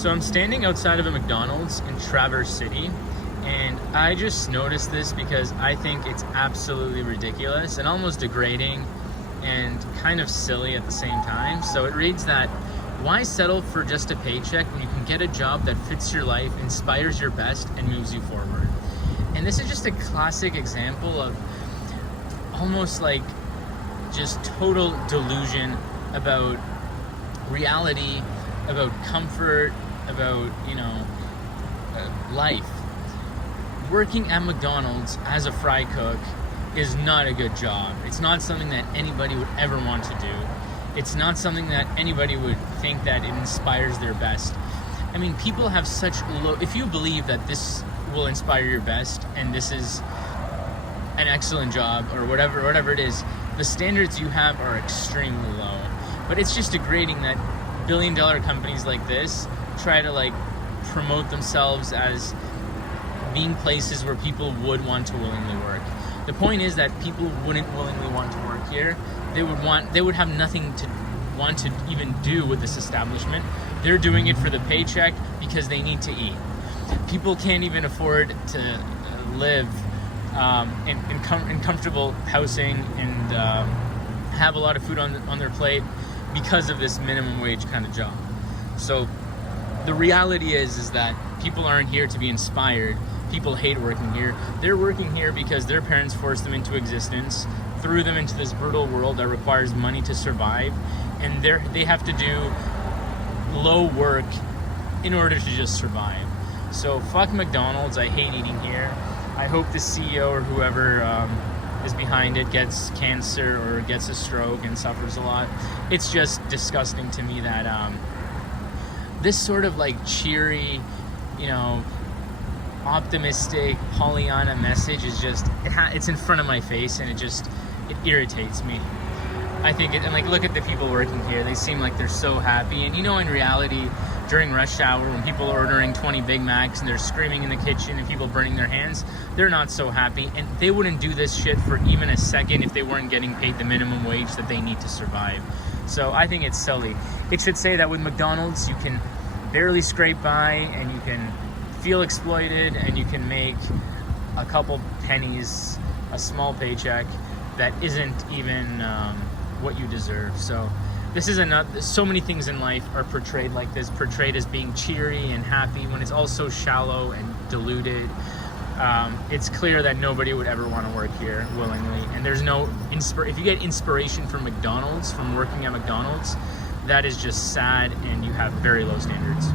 So I'm standing outside of a McDonald's in Traverse City, and I just noticed this because I think it's absolutely ridiculous and almost degrading and kind of silly at the same time. So it reads that, why settle for just a paycheck when you can get a job that fits your life, inspires your best, and moves you forward? And this is just a classic example of almost like just total delusion about reality, about comfort, about, life. Working at McDonald's as a fry cook is not a good job. It's not something that anybody would ever want to do. It's not something that anybody would think that it inspires their best. I mean, people have such low... If you believe that this will inspire your best and this is an excellent job or whatever it is, the standards you have are extremely low. But it's just degrading that billion-dollar companies like this try to promote themselves as being places where people would want to willingly work. The point is that people wouldn't willingly want to work here. They would have nothing to want to even do with this establishment. They're doing it for the paycheck because they need to eat. People can't even afford to live in comfortable housing and have a lot of food on their plate because of this minimum wage kind of job. So the reality is that people aren't here to be inspired. People hate working here. They're working here because their parents forced them into existence, threw them into this brutal world that requires money to survive, and they have to do low work in order to just survive. So fuck McDonald's. I hate eating here. I hope the CEO or whoever is behind it gets cancer or gets a stroke and suffers a lot. It's just disgusting to me that this sort of cheery, optimistic Pollyanna message is just it's in front of my face, and it irritates me. I think look at the people working here. They seem like they're so happy, and in reality, during rush hour when people are ordering 20 Big Macs and they're screaming in the kitchen and people burning their hands, they're not so happy, and they wouldn't do this shit for even a second if they weren't getting paid the minimum wage that they need to survive. So I think it's silly. It should say that with McDonald's you can barely scrape by and you can feel exploited and you can make a couple pennies, a small paycheck that isn't even what you deserve. So this is so many things in life are portrayed like this, portrayed as being cheery and happy when it's all so shallow and diluted. It's clear that nobody would ever want to work here willingly, and there's no if you get inspiration from McDonald's, from working at McDonald's, that is just sad, and you have very low standards.